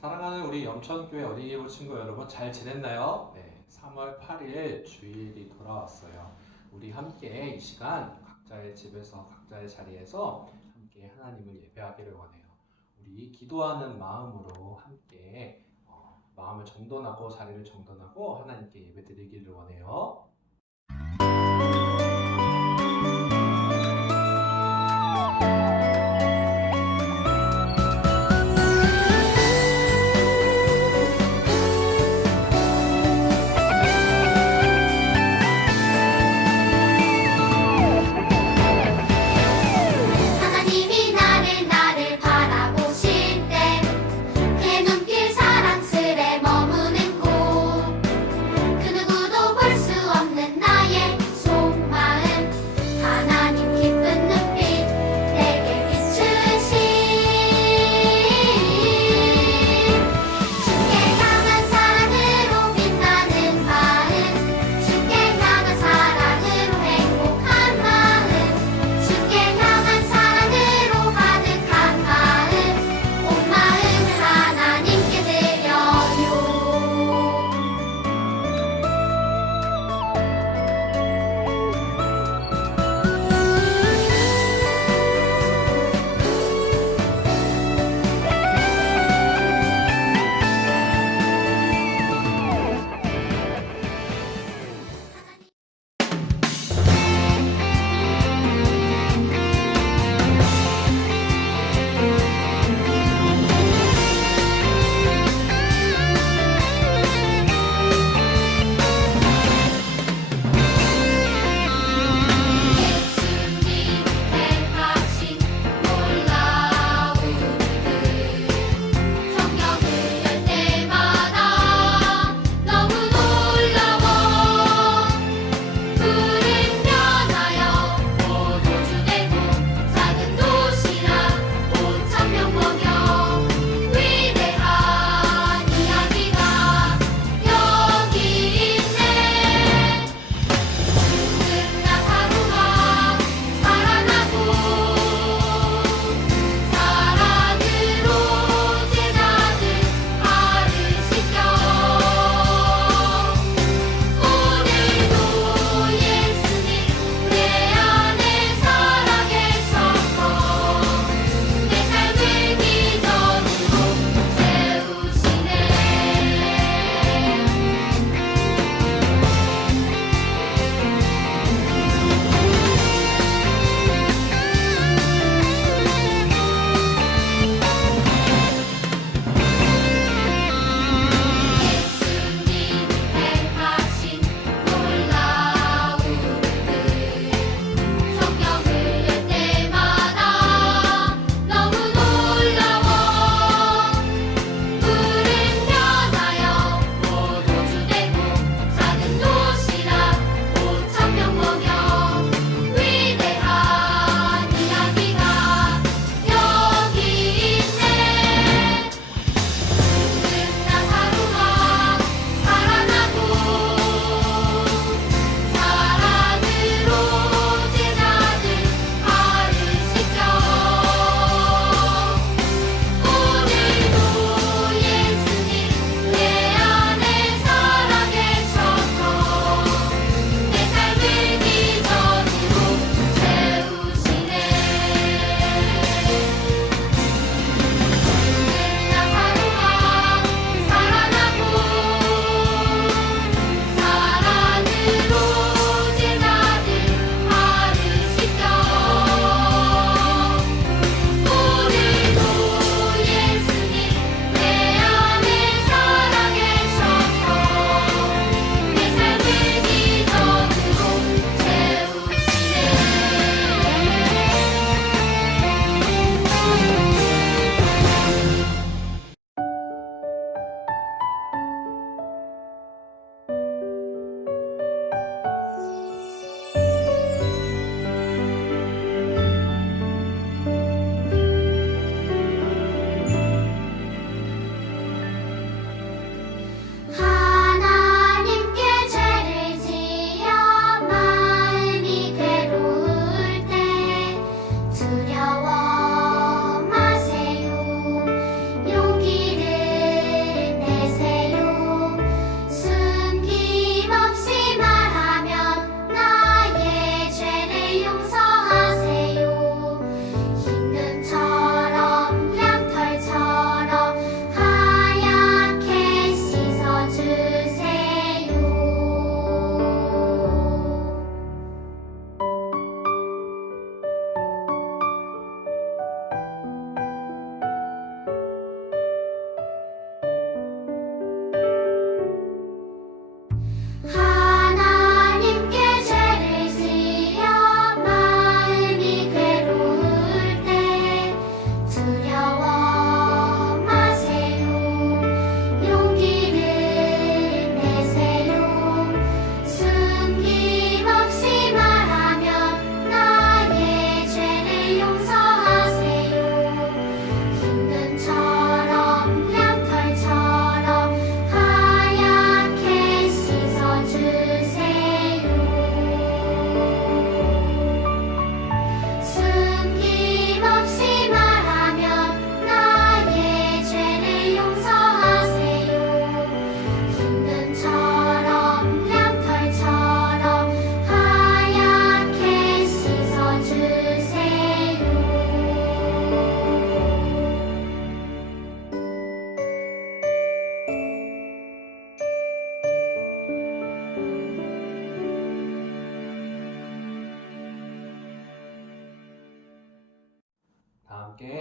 사랑하는 우리 염천교회 어린이부 친구 여러분 잘 지냈나요? 네, 3월 8일 주일이 돌아왔어요. 우리 함께 이 시간 각자의 집에서 각자의 자리에서 함께 하나님을 예배하기를 원해요. 우리 기도하는 마음으로 함께 마음을 정돈하고 자리를 정돈하고 하나님께 예배드리기를 원해요. 하나님이 나를 바라보실 때 그 눈길 사랑스레 머무는 곳 그 누구도 볼 수 없는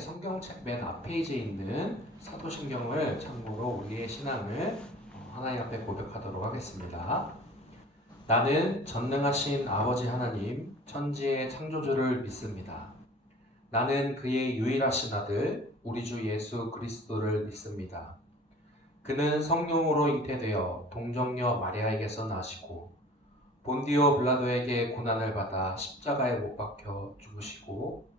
성경책 맨 앞페이지에 있는 사도신경을 참고로 우리의 신앙을 하나님 앞에 고백하도록 하겠습니다. 나는 전능하신 아버지 하나님, 천지의 창조주를 믿습니다. 나는 그의 유일하신 아들, 우리 주 예수 그리스도를 믿습니다. 그는 성령으로 잉태되어 동정녀 마리아에게서 나시고 본디오 빌라도에게 고난을 받아 십자가에 못 박혀 죽으시고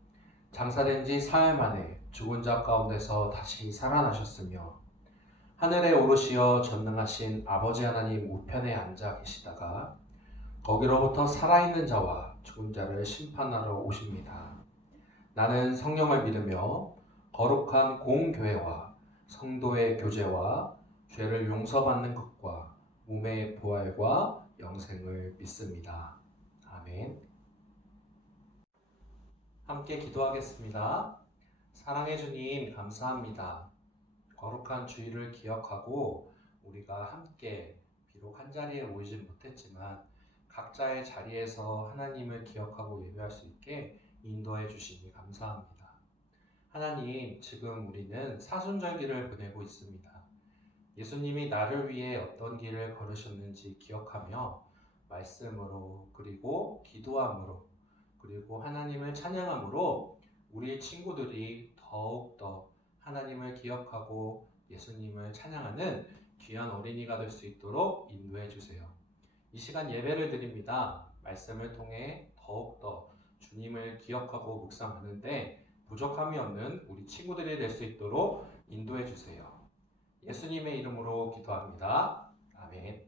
장사된 지 사흘 만에 죽은 자 가운데서 다시 살아나셨으며 하늘에 오르시어 전능하신 아버지 하나님 우편에 앉아 계시다가 거기로부터 살아있는 자와 죽은 자를 심판하러 오십니다. 나는 성령을 믿으며 거룩한 공교회와 성도의 교제와 죄를 용서받는 것과 몸의 부활과 영생을 믿습니다. 아멘. 함께 기도하겠습니다. 사랑해 주님 감사합니다. 거룩한 주일을 기억하고 우리가 함께 비록 한 자리에 모이진 못했지만 각자의 자리에서 하나님을 기억하고 예배할 수 있게 인도해 주시니 감사합니다. 하나님, 지금 우리는 사순절기를 보내고 있습니다. 예수님이 나를 위해 어떤 길을 걸으셨는지 기억하며 말씀으로 그리고 기도함으로 그리고 하나님을 찬양함으로 우리 친구들이 더욱더 하나님을 기억하고 예수님을 찬양하는 귀한 어린이가 될 수 있도록 인도해 주세요. 이 시간 예배를 드립니다. 말씀을 통해 더욱더 주님을 기억하고 묵상하는데 부족함이 없는 우리 친구들이 될 수 있도록 인도해 주세요. 예수님의 이름으로 기도합니다. 아멘.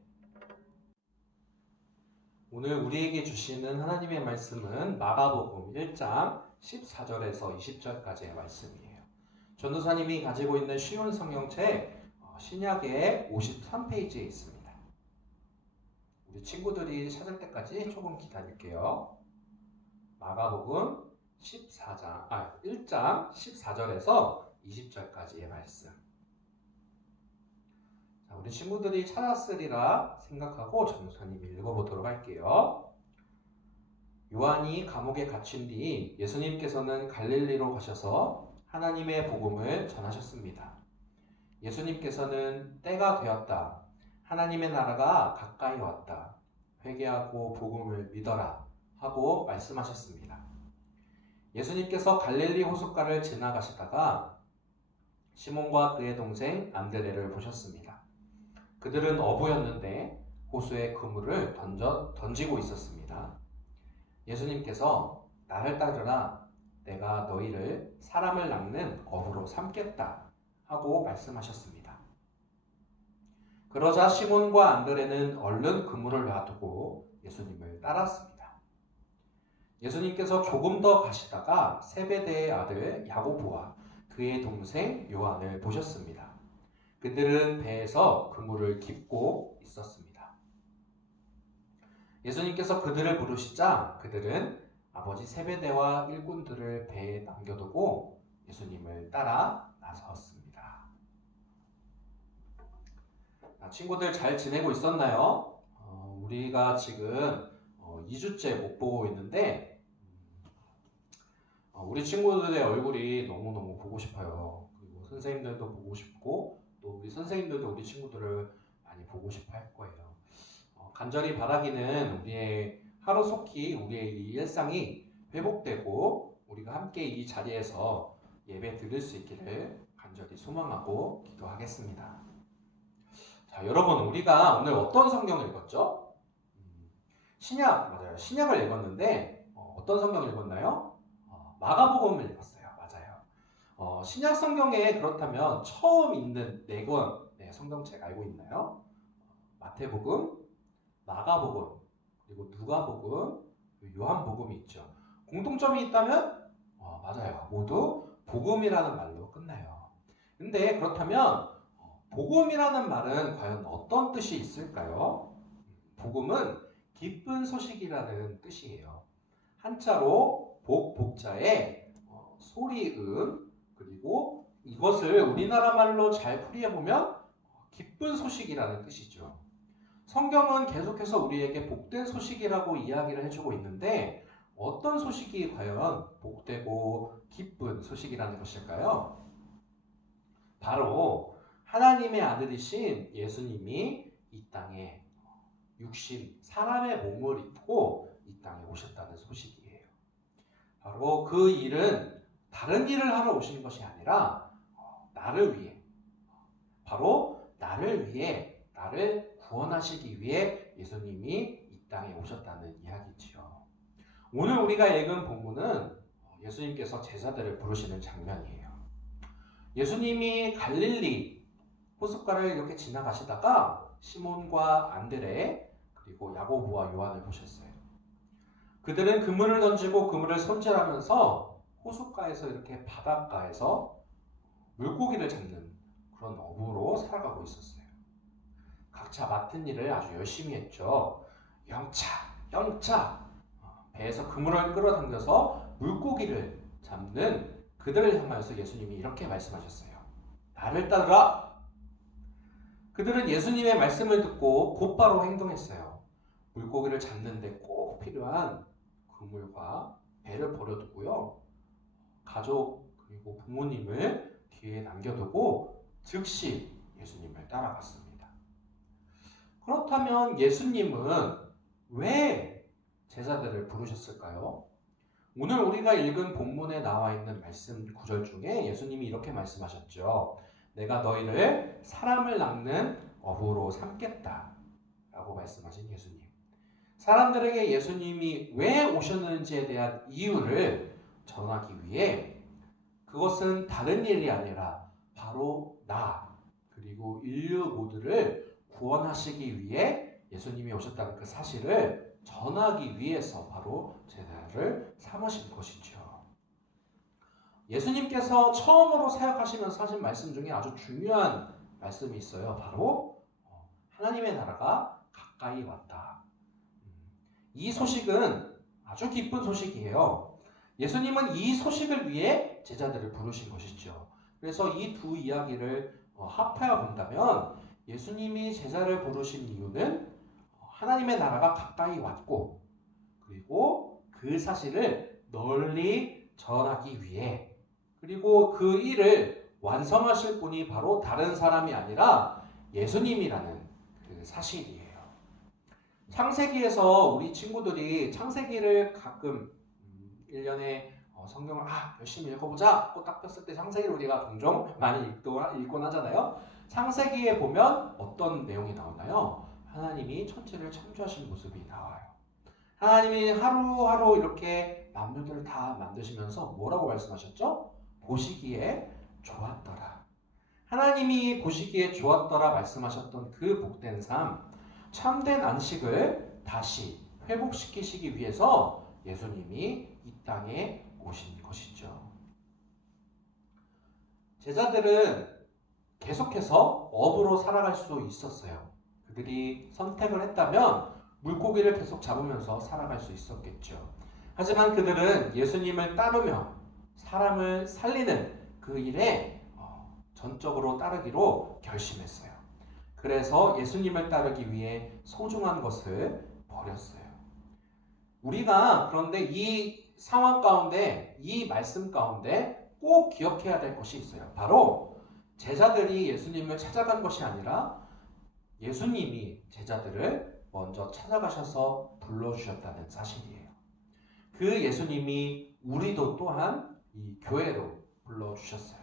오늘 우리에게 주시는 하나님의 말씀은 마가복음 1장 14절에서 20절까지의 말씀이에요. 전도사님이 가지고 있는 쉬운 성경책 신약의 53페이지에 있습니다. 우리 친구들이 찾을 때까지 조금 기다릴게요. 마가복음 1장 14절에서 20절까지의 말씀. 자, 우리 친구들이 찾았으리라 생각하고 전도사님이 읽어보도록 할게요. 요한이 감옥에 갇힌 뒤 예수님께서는 갈릴리로 가셔서 하나님의 복음을 전하셨습니다. 예수님께서는 때가 되었다. 하나님의 나라가 가까이 왔다. 회개하고 복음을 믿어라 하고 말씀하셨습니다. 예수님께서 갈릴리 호숫가를 지나가시다가 시몬과 그의 동생 안드레를 보셨습니다. 그들은 어부였는데 호수에 그물을 던지고 있었습니다. 예수님께서 나를 따르라, 내가 너희를 사람을 낚는 어부로 삼겠다 하고 말씀하셨습니다. 그러자 시몬과 안드레는 얼른 그물을 놔두고 예수님을 따랐습니다. 예수님께서 조금 더 가시다가 세베대의 아들 야고보와 그의 동생 요한을 보셨습니다. 그들은 배에서 그물을 깁고 있었습니다. 예수님께서 그들을 부르시자 그들은 아버지 세베대와 일꾼들을 배에 남겨두고 예수님을 따라 나섰습니다. 친구들 잘 지내고 있었나요? 우리가 지금 2주째 못 보고 있는데 우리 친구들의 얼굴이 너무너무 보고 싶어요. 그리고 선생님들도 보고 싶고 또 우리 선생님들도 우리 친구들을 많이 보고 싶어 할 거예요. 간절히 바라기는 우리의 하루속히 우리의 이 일상이 회복되고 우리가 함께 이 자리에서 예배 드릴 수 있기를 간절히 소망하고 기도하겠습니다. 자, 여러분, 우리가 오늘 어떤 성경을 읽었죠? 맞아요. 신약을 읽었는데 어떤 성경을 읽었나요? 마가복음을 읽었어요. 맞아요. 신약 성경에 그렇다면 처음 있는 4권 성경책 알고 있나요? 마태복음, 마가복음, 그리고 누가복음, 요한복음이 있죠. 공통점이 있다면 맞아요. 모두 복음이라는 말로 끝나요. 근데 그렇다면 복음이라는 말은 과연 어떤 뜻이 있을까요? 복음은 기쁜 소식이라는 뜻이에요. 한자로 복자에 소리음, 그리고 이것을 우리나라 말로 잘 풀이해보면 기쁜 소식이라는 뜻이죠. 성경은 계속해서 우리에게 복된 소식이라고 이야기를 해주고 있는데 어떤 소식이 과연 복되고 기쁜 소식이라는 것일까요? 바로 하나님의 아들이신 예수님이 이 땅에 육신, 사람의 몸을 입고 이 땅에 오셨다는 소식이에요. 바로 그 일은 다른 일을 하러 오신 것이 아니라 나를 위해, 바로 나를 위해, 나를 구원하시기 위해 예수님이 이 땅에 오셨다는 이야기지요. 오늘 우리가 읽은 본문은 예수님께서 제자들을 부르시는 장면이에요. 예수님이 갈릴리 호숫가를 이렇게 지나가시다가 시몬과 안드레 그리고 야고보와 요한을 보셨어요. 그들은 그물을 던지고 그물을 손질하면서 호숫가에서 이렇게 바닷가에서 물고기를 잡는 그런 어부로 살아가고 있었어요. 각자 맡은 일을 아주 열심히 했죠. 영차 배에서 그물을 끌어당겨서 물고기를 잡는 그들을 향하여서 예수님이 이렇게 말씀하셨어요. 나를 따르라. 그들은 예수님의 말씀을 듣고 곧바로 행동했어요. 물고기를 잡는데 꼭 필요한 그물과 배를 버려두고요. 가족 그리고 부모님을 뒤에 남겨두고 즉시 예수님을 따라갔습니다. 그렇다면 예수님은 왜 제자들을 부르셨을까요? 오늘 우리가 읽은 본문에 나와 있는 말씀 구절 중에 예수님이 이렇게 말씀하셨죠. 내가 너희를 사람을 낚는 어부로 삼겠다 라고 말씀하신 예수님. 사람들에게 예수님이 왜 오셨는지에 대한 이유를 전하기 위해 그것은 다른 일이 아니라 바로 나 그리고 인류 모두를 구원하시기 위해 예수님이 오셨다는 그 사실을 전하기 위해서 바로 제자를 삼으신 것이죠. 예수님께서 처음으로 사역하시면서 하신 말씀 중에 아주 중요한 말씀이 있어요. 바로 하나님의 나라가 가까이 왔다. 이 소식은 아주 기쁜 소식이에요. 예수님은 이 소식을 위해 제자들을 부르신 것이죠. 그래서 이 두 이야기를 합하여 본다면 예수님이 제자를 부르신 이유는 하나님의 나라가 가까이 왔고 그리고 그 사실을 널리 전하기 위해 그리고 그 일을 완성하실 분이 바로 다른 사람이 아니라 예수님이라는 그 사실이에요. 창세기에서 우리 친구들이 창세기를 가끔 1년에 성경을 열심히 읽어보자 꼭 딱 폈을 때 창세기를 우리가 종종 많이 읽곤 하잖아요. 창세기에 보면 어떤 내용이 나오나요? 하나님이 천지를 창조하신 모습이 나와요. 하나님이 하루하루 이렇게 만물들을 다 만드시면서 뭐라고 말씀하셨죠? 보시기에 좋았더라. 하나님이 보시기에 좋았더라 말씀하셨던 그 복된 삶, 참된 안식을 다시 회복시키시기 위해서 예수님이 이 땅에 오신 것이죠. 제자들은 계속해서 어부로 살아갈 수 있었어요. 그들이 선택을 했다면 물고기를 계속 잡으면서 살아갈 수 있었겠죠. 하지만 그들은 예수님을 따르며 사람을 살리는 그 일에 전적으로 따르기로 결심했어요. 그래서 예수님을 따르기 위해 소중한 것을 버렸어요. 우리가 그런데 이 상황 가운데, 이 말씀 가운데 꼭 기억해야 될 것이 있어요. 바로 제자들이 예수님을 찾아간 것이 아니라 예수님이 제자들을 먼저 찾아가셔서 불러주셨다는 사실이에요. 그 예수님이 우리도 또한 이 교회로 불러주셨어요.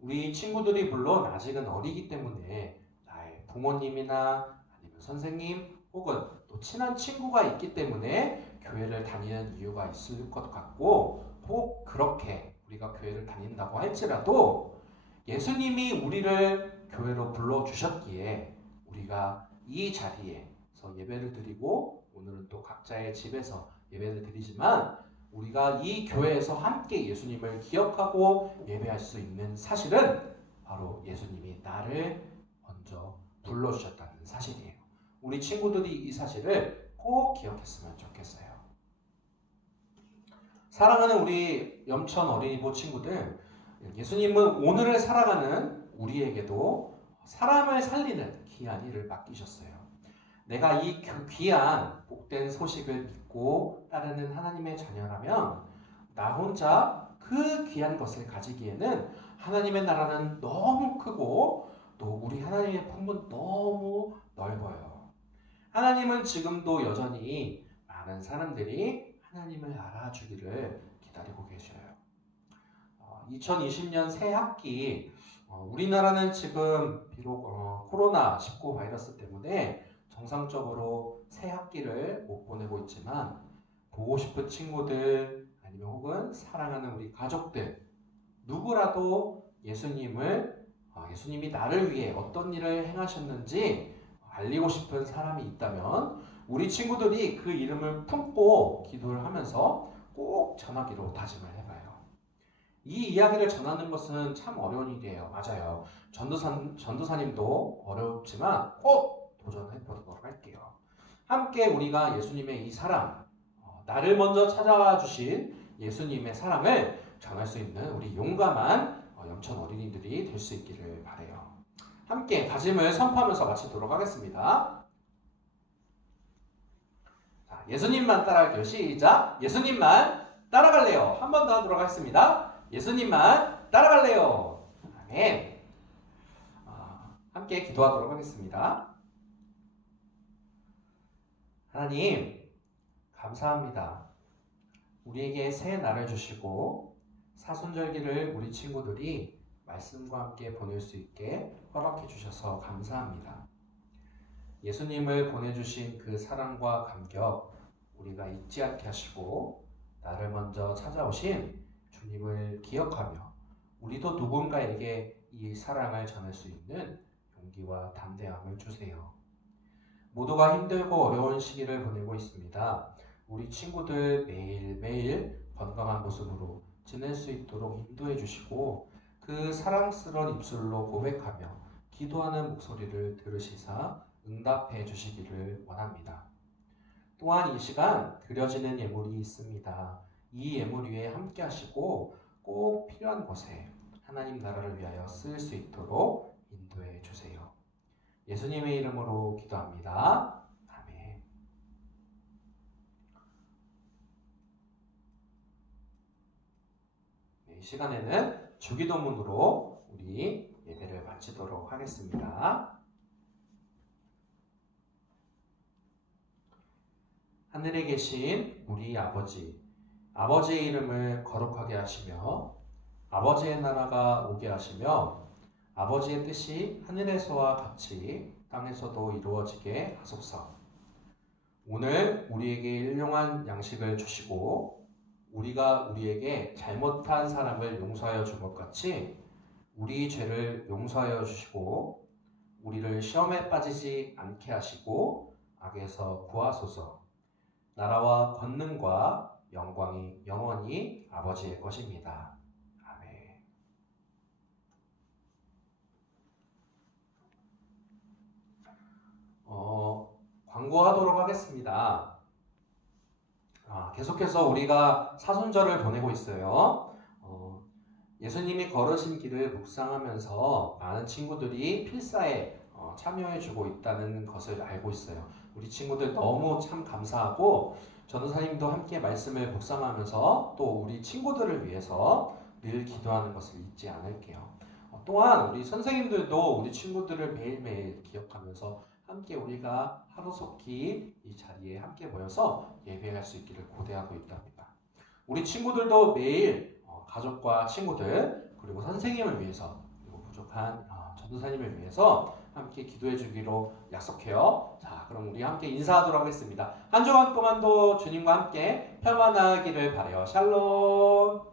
우리 친구들이 물론 아직은 어리기 때문에 나의 부모님이나 아니면 선생님 혹은 또 친한 친구가 있기 때문에 교회를 다니는 이유가 있을 것 같고 꼭 그렇게 우리가 교회를 다닌다고 할지라도 예수님이 우리를 교회로 불러주셨기에 우리가 이 자리에서 예배를 드리고 오늘은 또 각자의 집에서 예배를 드리지만 우리가 이 교회에서 함께 예수님을 기억하고 예배할 수 있는 사실은 바로 예수님이 나를 먼저 불러주셨다는 사실이에요. 우리 친구들이 이 사실을 꼭 기억했으면 좋겠어요. 사랑하는 우리 염천 어린이부 친구들, 예수님은 오늘을 살아가는 우리에게도 사람을 살리는 귀한 일을 맡기셨어요. 내가 이 귀한 복된 소식을 믿고 따르는 하나님의 자녀라면 나 혼자 그 귀한 것을 가지기에는 하나님의 나라는 너무 크고 또 우리 하나님의 품은 너무 넓어요. 하나님은 지금도 여전히 많은 사람들이 하나님을 알아주기를 기다리고 계셔요. 2020년 새 학기 우리나라는 지금 비록 코로나19 바이러스 때문에 정상적으로 새 학기를 못 보내고 있지만 보고 싶은 친구들 아니면 혹은 사랑하는 우리 가족들 누구라도 예수님이 나를 위해 어떤 일을 행하셨는지 알리고 싶은 사람이 있다면 우리 친구들이 그 이름을 품고 기도를 하면서 꼭 전하기로 다짐을 해봐요. 이 이야기를 전하는 것은 참 어려운 일이에요. 맞아요. 전도사님도 어렵지만 꼭 도전해 보도록 할게요. 함께 우리가 예수님의 이 사랑, 나를 먼저 찾아와 주신 예수님의 사랑을 전할 수 있는 우리 용감한 영천 어린이들이 될 수 있기를 바라요. 함께 다짐을 선포하면서 마치도록 하겠습니다. 자, 예수님만 따라갈게요. 시작! 예수님만 따라갈래요. 한 번 더 하도록 하겠습니다. 예수님만 따라갈래요. 아멘. 함께 기도하도록 하겠습니다. 하나님, 감사합니다. 우리에게 새 날을 주시고 사순절기를 우리 친구들이 말씀과 함께 보낼 수 있게 허락해 주셔서 감사합니다. 예수님을 보내주신 그 사랑과 감격 우리가 잊지 않게 하시고 나를 먼저 찾아오신 주님을 기억하며 우리도 누군가에게 이 사랑을 전할 수 있는 용기와 담대함을 주세요. 모두가 힘들고 어려운 시기를 보내고 있습니다. 우리 친구들 매일매일 건강한 모습으로 지낼 수 있도록 인도해 주시고 그 사랑스러운 입술로 고백하며 기도하는 목소리를 들으시사 응답해 주시기를 원합니다. 또한 이 시간 드려지는 예물이 있습니다. 이 예물 위에 함께 하시고 꼭 필요한 곳에 하나님 나라를 위하여 쓸 수 있도록 인도해 주세요. 예수님의 이름으로 기도합니다. 아멘. 이 시간에는 주기도문으로 우리 예배를 마치도록 하겠습니다. 하늘에 계신 우리 아버지, 아버지의 이름을 거룩하게 하시며 아버지의 나라가 오게 하시며 아버지의 뜻이 하늘에서와 같이 땅에서도 이루어지게 하소서. 오늘 우리에게 일용할 양식을 주시고 우리가 우리에게 잘못한 사람을 용서하여 준 것 같이 우리 죄를 용서하여 주시고 우리를 시험에 빠지지 않게 하시고 악에서 구하소서. 나라와 권능과 영광이 영원히 아버지의 것입니다. 아멘. 광고하도록 하겠습니다. 계속해서 우리가 사순절을 보내고 있어요. 예수님이 걸으신 길을 묵상하면서 많은 친구들이 필사에 참여해주고 있다는 것을 알고 있어요. 우리 친구들 너무 참 감사하고 전도사님도 함께 말씀을 묵상하면서 또 우리 친구들을 위해서 늘 기도하는 것을 잊지 않을게요. 또한 우리 선생님들도 우리 친구들을 매일매일 기억하면서 함께 우리가 하루속히 이 자리에 함께 모여서 예배할 수 있기를 고대하고 있답니다. 우리 친구들도 매일 가족과 친구들 그리고 선생님을 위해서 그리고 부족한 전도사님을 위해서 함께 기도해 주기로 약속해요. 자, 그럼 우리 함께 인사하도록 하겠습니다. 한 주간 동안도 주님과 함께 평안하기를 바라요. 샬롬.